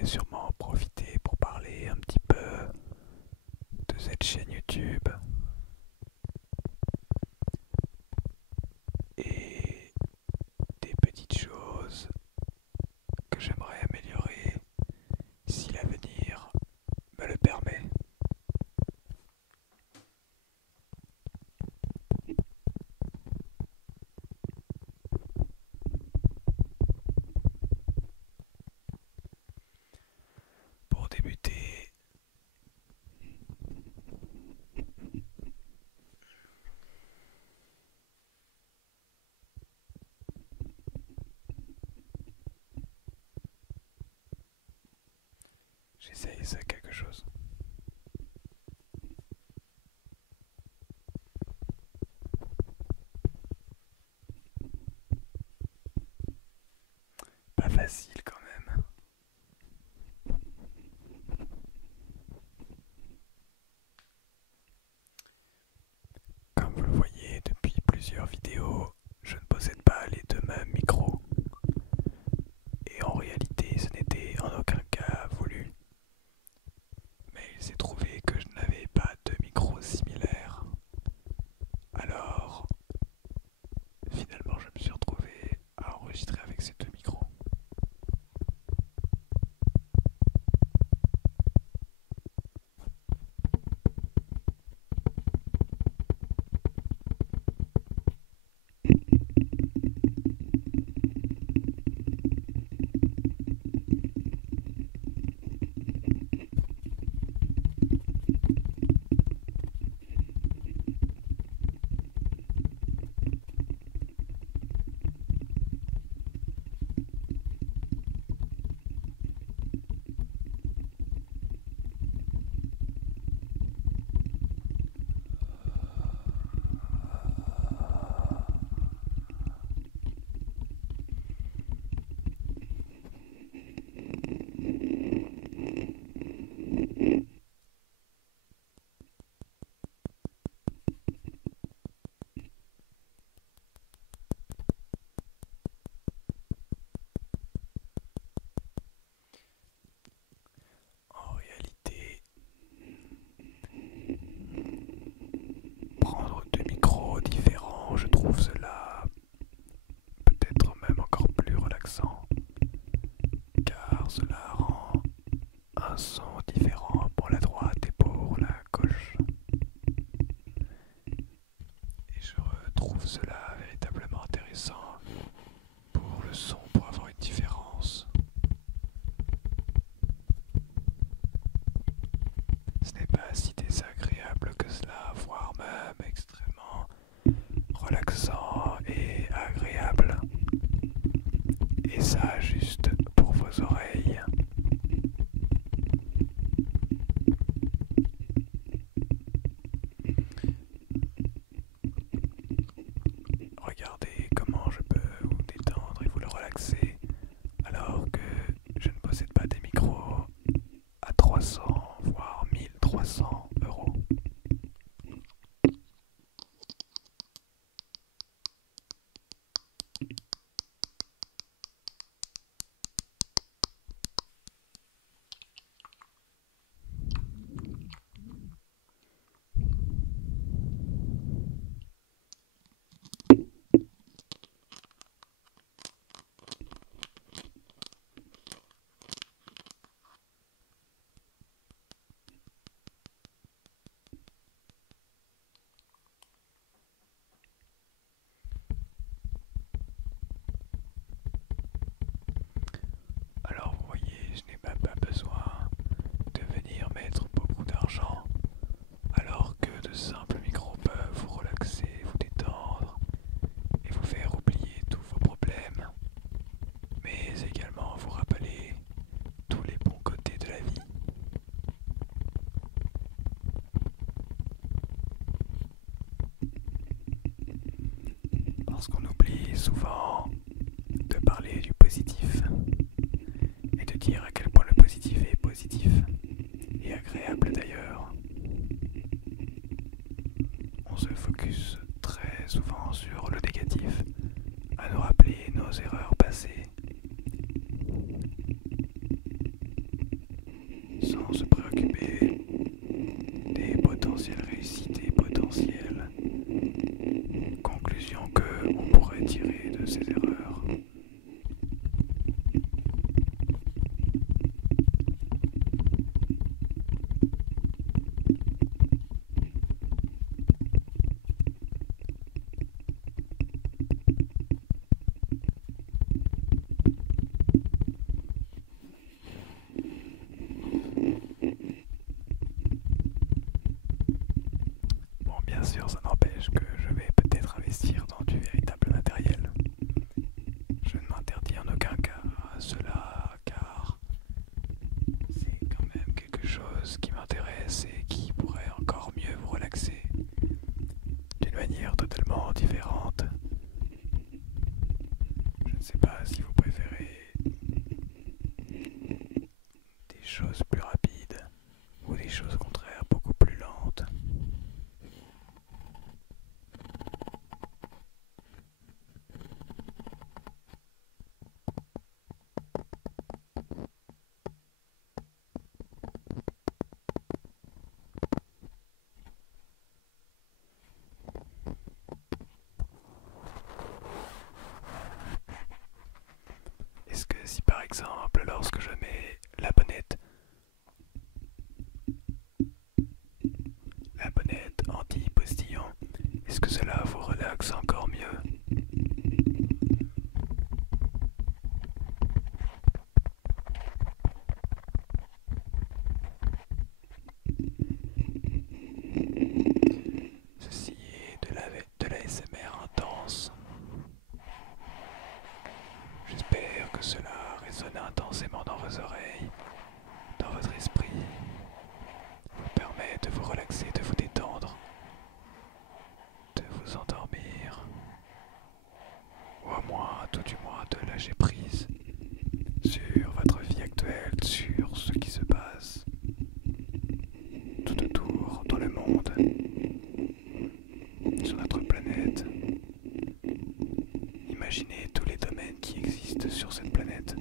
vais sûrement en profiter pour parler un petit peu de cette chaîne YouTube et des petites choses que j'aimerais améliorer si l'avenir me le permet. Pour débuter, j'essaye ça quelque chose. Pas facile quand même. Comme vous le voyez depuis plusieurs vidéos, je ne possède pas les deux mêmes micros. Et en réalité, ce n'était en aucun cas voulu. Mais il s'est trouvé que je n'avais pas de micros similaires. Alors, finalement, je me suis retrouvé à enregistrer avec ces deux micros. En réalité, prendre deux micros différents, je trouve cela peut-être même encore plus relaxant, car cela rend un son différent pour la droite et pour la gauche. Et je trouve cela véritablement intéressant pour le son, pour avoir une différence. Ce n'est pas si désagréable que cela, voire même extrêmement relaxant et agréable. Et ça, juste pour vos oreilles. Regardez comment je peux vous détendre et vous le relaxer alors que je ne possède pas des micros à 300 voire 1300 euros. Alors vous voyez, je n'ai même pas besoin de venir mettre beaucoup d'argent, alors que de simples micros peuvent vous relaxer, vous détendre et vous faire oublier tous vos problèmes, mais également vous rappeler tous les bons côtés de la vie. Parce qu'on oublie souvent de parler du positif et de dire à quel point le positif est positif et agréable d'ailleurs. On se focus très souvent sur le négatif, à nous rappeler nos erreurs passées. sans se préoccuper des potentielles réussites et potentielles conclusions que on pourrait tirer de ces erreurs. Bon, bien sûr, ça n'empêche que je vais peut-être investir dans du véritable matériel. Je ne m'interdis en aucun cas à cela, car c'est quand même quelque chose qui m'intéresse et qui pourrait encore mieux vous relaxer d'une manière totalement différente. Je ne sais pas si vous préférez des choses plus rapides ou des choses au contraire beaucoup plus lentes. Est-ce que si par exemple lorsque je mets la bonnette anti-postillon, est-ce que cela vous relaxe encore mieux? Ceci est de la l'ASMR intense. J'espère que cela résonne intensément dans vos oreilles, dans votre esprit, vous permet de vous relaxer, de vous détendre, de vous endormir, ou au moins, tout du moins, de lâcher prise sur votre vie actuelle, sur ce qui se passe tout autour dans le monde, sur notre planète. Imaginez tous les domaines qui existent sur cette planète.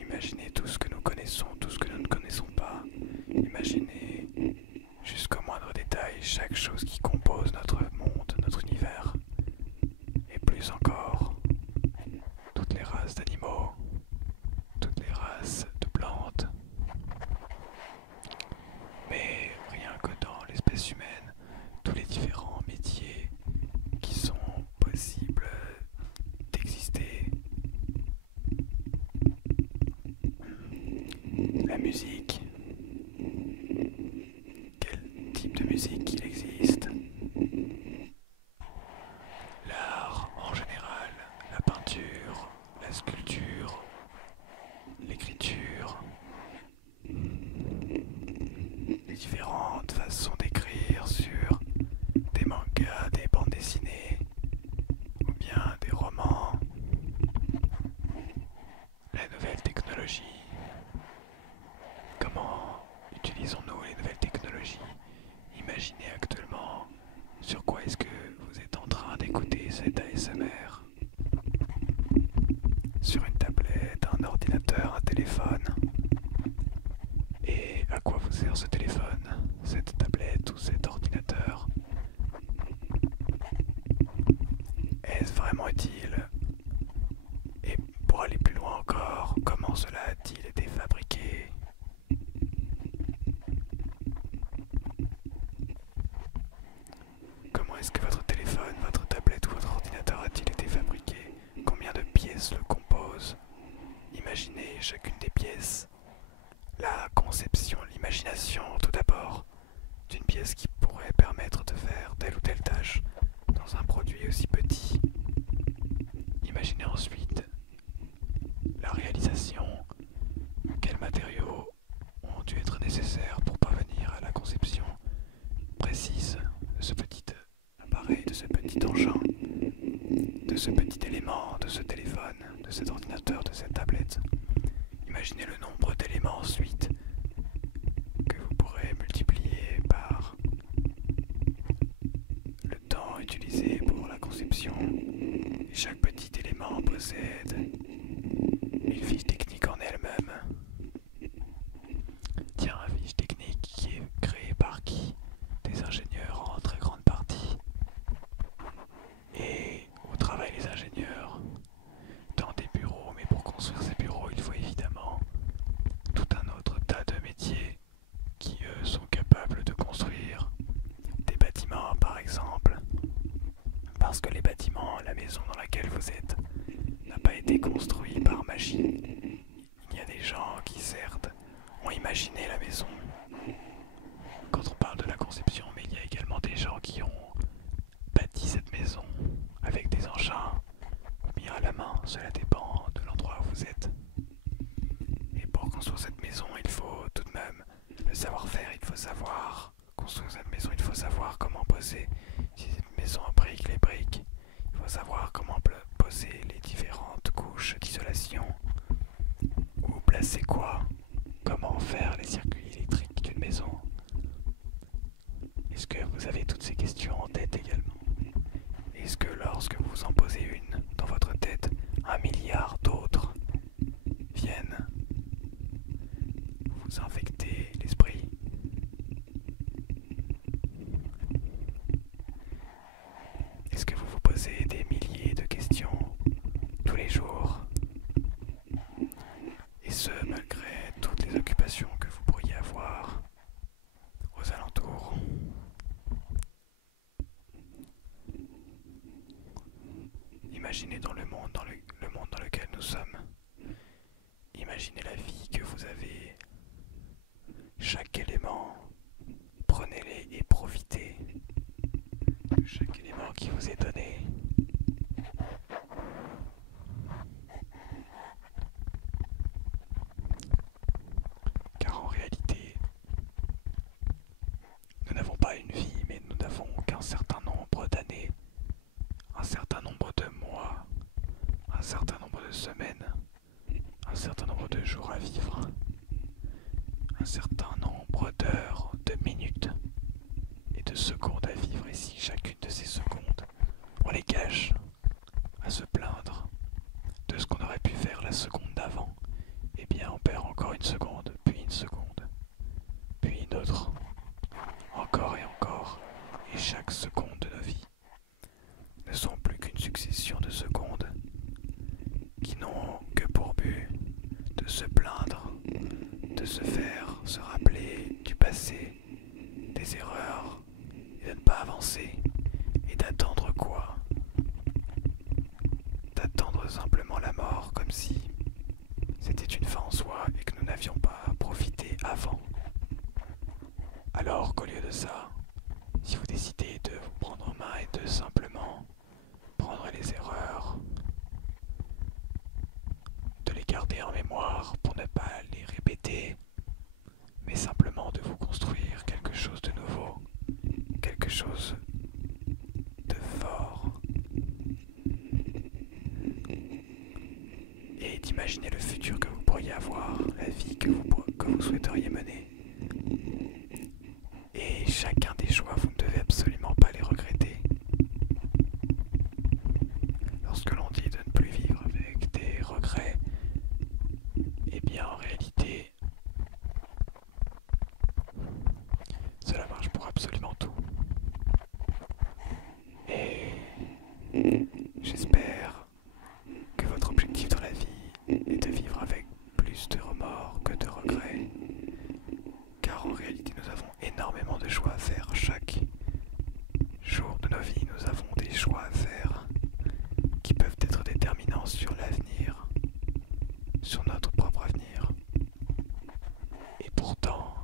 Imaginez tout ce que nous connaissons, tout ce que nous ne connaissons pas. Imaginez jusqu'au moindre détail chaque chose qui compose notre monde, notre univers. Et plus encore, toutes les races d'animaux, toutes les races de plantes. Mais rien que dans l'espèce humaine, tous les différents métiers qui sont possibles d'exister. La musique, quel type de musique il existe, l'art en général, la peinture, la sculpture, l'écriture, les différentes façons d'écrire sur des mangas, des bandes dessinées ou bien des romans, la nouvelle technologie. Comment utilisons-nous les nouvelles technologies? Imaginez actuellement sur quoi est-ce que vous êtes en train d'écouter cet ASMR. Sur une tablette, un ordinateur, un téléphone. Et à quoi vous sert ce téléphone, cette tablette ou cet ordinateur? Est-ce vraiment utile? Et pour aller plus loin encore, comment cela a-t-il été fabriqué? Comment est-ce que votre téléphone, votre tablette ou votre ordinateur a-t-il été fabriqué? Combien de pièces le composent? Imaginez chacune des pièces. La conception, l'imagination tout d'abord, d'une pièce qui pourrait permettre de faire telle ou telle tâche dans un produit aussi petit. Imaginez ensuite la réalisation, quels matériaux ont dû être nécessaires pour parvenir à la conception précise de ce petit appareil, de ce petit engin, de ce petit élément, de ce téléphone, de cet ordinateur, de cette tablette. Imaginez le nombre d'éléments ensuite que vous pourrez multiplier par le temps utilisé pour la conception. Et chaque petit élément possède une fiche technique en elle-même. Tiens, ont imaginé la maison. Quand on parle de la conception, mais il y a également des gens qui ont bâti cette maison avec des engins ou bien à la main, cela dépend de l'endroit où vous êtes. Et pour construire cette maison, il faut tout de même le savoir-faire, il faut savoir construire cette maison, il faut savoir comment poser, si c'est une maison en briques, les briques, il faut savoir comment poser les différentes couches d'isolation, où placer quoi, comment faire les circuits électriques d'une maison. Est-ce que vous avez toutes ces questions en tête également? Est-ce que lorsque vous en posez une dans votre tête, 1 milliard d'autres viennent vous infecter l'esprit? Est-ce que vous vous posez des milliers de questions tous les jours? Et ce, malgré toutes les occupations que vous pourriez avoir aux alentours. Imaginez dans le monde dans lequel nous sommes. Imaginez la vie que vous avez. Chaque élément, prenez-les et profitez de chaque élément qui vous est donné. Car en réalité, nous n'avons pas une vie, mais nous n'avons qu'un certain nombre d'années, un certain nombre de mois, un certain nombre de semaines, un certain nombre de jours à vivre, un certain nombre d'heures, de minutes et de secondes à vivre. Et si chacune de ces secondes, on les gâche à se plaindre de ce qu'on aurait pu faire la seconde d'avant, eh bien on perd encore une seconde, puis une seconde, puis une autre, encore et encore, et chaque seconde de nos vies ne sont plus qu'une succession de secondes qui n'ont que pour but de se plaindre, de se faire se rappeler du passé, des erreurs, et de ne pas avancer, et d'attendre quoi? D'attendre simplement la mort, comme si c'était une fin en soi et que nous n'avions pas profité avant. Alors qu'au lieu de ça, si vous décidez de vous prendre en main et de simplement prendre les erreurs, de les garder en mémoire pour ne pas les répéter, mais simplement de vous construire quelque chose de nouveau, quelque chose de fort, et d'imaginer le futur que vous pourriez avoir, la vie que vous souhaiteriez mener. Et chacun des choix, vous ne devez absolument pas les regretter. Lorsque l'on dit de ne plus vivre avec des regrets, eh bien en réalité, cela marche pour absolument tout. Et j'espère que votre objectif dans la vie est de vivre avec plus de remords que de regrets. Car en réalité, nous avons énormément de choix à faire. Chaque jour de nos vies, nous avons des choix à faire qui peuvent être déterminants sur l'avenir, sur notre propre avenir. Et pourtant,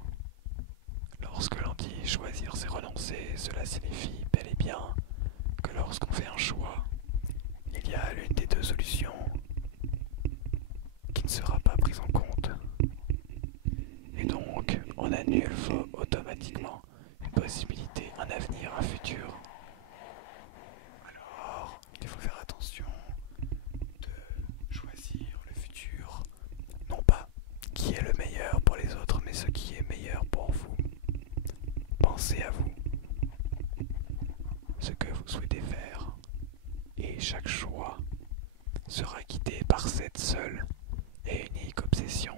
lorsque l'on dit choisir c'est renoncer, cela signifie bel et bien que lorsqu'on fait un choix, il y a l'une des deux solutions qui ne sera pas prise en compte. Et donc, on annule automatiquement une possibilité, un avenir, un futur. Alors, il faut faire attention de choisir le futur, non pas qui est le meilleur pour les autres, mais ce qui est meilleur pour vous. Pensez à vous, ce que vous souhaitez faire, et chaque choix sera guidé par cette seule et unique obsession.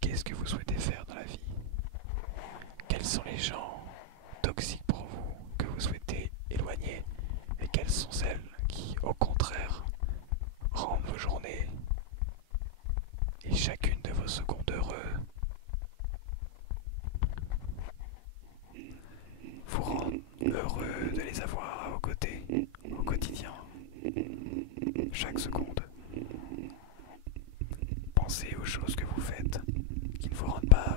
Qu'est-ce que vous souhaitez faire dans la vie? Quels sont les gens toxiques pour vous que vous souhaitez éloigner? Et quelles sont celles qui, au contraire, rendent vos journées et chacune de vos secondes heureux? Vous rendent heureux de les avoir à vos côtés, au quotidien, chaque seconde. Pensez aux choses que vous faites qui ne vous rendent pas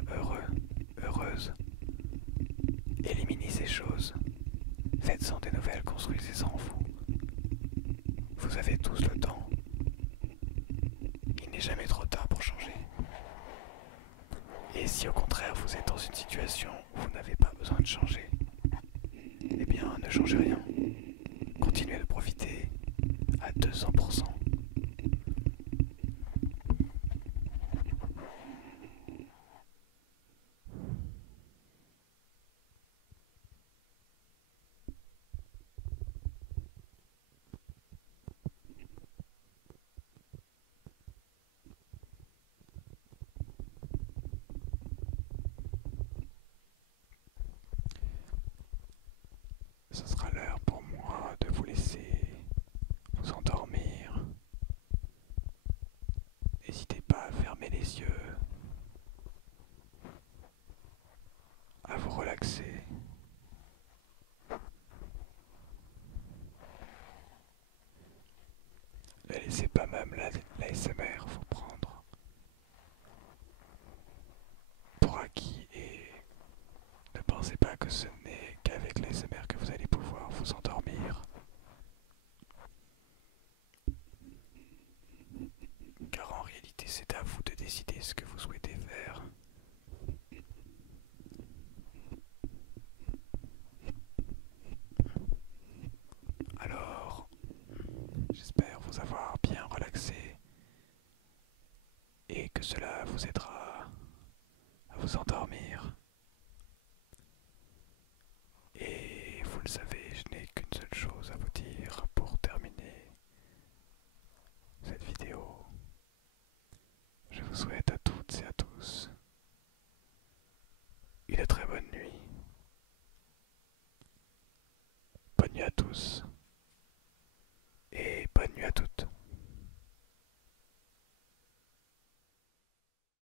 Et si au contraire vous êtes dans une situation où vous n'avez pas besoin de changer, eh bien ne changez rien. Continuez de profiter à 200%. Ce sera l'heure pour moi de vous laisser vous endormir. N'hésitez pas à fermer les yeux, à vous relaxer. Ne laissez pas même l'ASMR vous prendre pour acquis et ne pensez pas que ce n'est qu'avec l'ASMR que vous allez pouvoir vous endormir. Car en réalité c'est à vous de décider ce que vous souhaitez faire. Alors, j'espère vous avoir bien relaxé et que cela vous aidera à vous endormir. Et vous le savez, je n'ai qu'une seule chose à vous dire pour terminer cette vidéo. Je vous souhaite à toutes et à tous une très bonne nuit. Bonne nuit à tous.